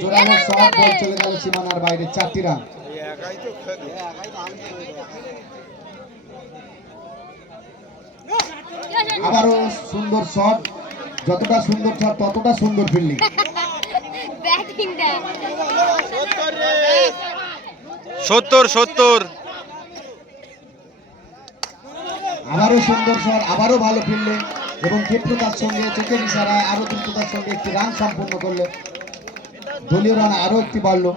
জোরালো শট, বল চলে গেল সীমানার বাইরে, 4টি রান। আবারও সুন্দর শট, যতটা সুন্দর শট ততটা সুন্দর ফিল্ডিং। আবারও সুন্দর শট, আবারও ভালো ফিল্ডিং এবং ক্ষিপ্রতার সঙ্গে চোখের ইশারায় আরো দ্রুততার সঙ্গে একটি রান সম্পন্ন করলো। দলীয় রান আরো একটি বাড়লো।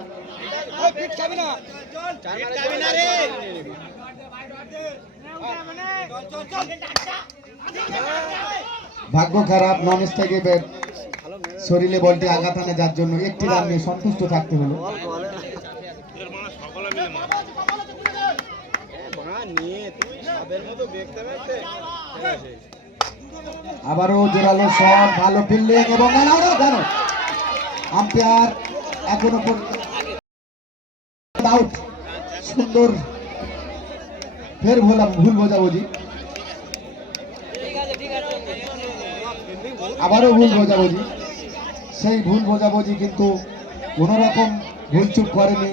ভাগ্য খারাপ, নন স্ট্রাইকে ব্যাট, শরীরে বলটি আঘাত আনে, যার জন্য একটি রান নিয়ে সন্তুষ্ট থাকতে হলো। আবারও জোরালো শট, ভালো ফিল্ডিং এবং আম্পায়ার এখনো আউট। সুন্দর ফের ভুল বোঝাবুঝি, আবারও ভুল বোঝাবুঝি। সেই ভুল বোঝাবুঝি কিন্তু কোনোরকম ভুলচুক করেনি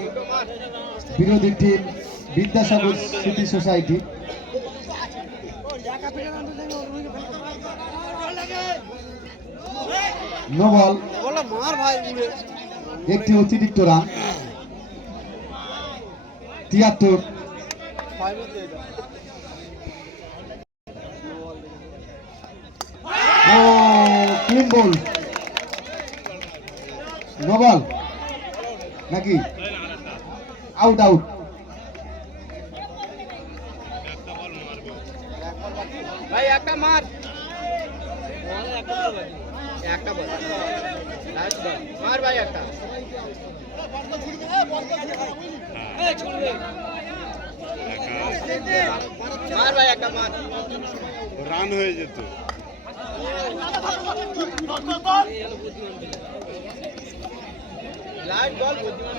বিরোধী team Vidyasagar city society. No ball, একটি অতিরিক্ত run, 73। Clean ball, no ball নাকি? Out out. ভাই একটা মার, একটা বল মার ভাই, একটা মার ভাই, একটা মার, রান হয়ে যেত। লাস্ট বল বুদ্ধিমান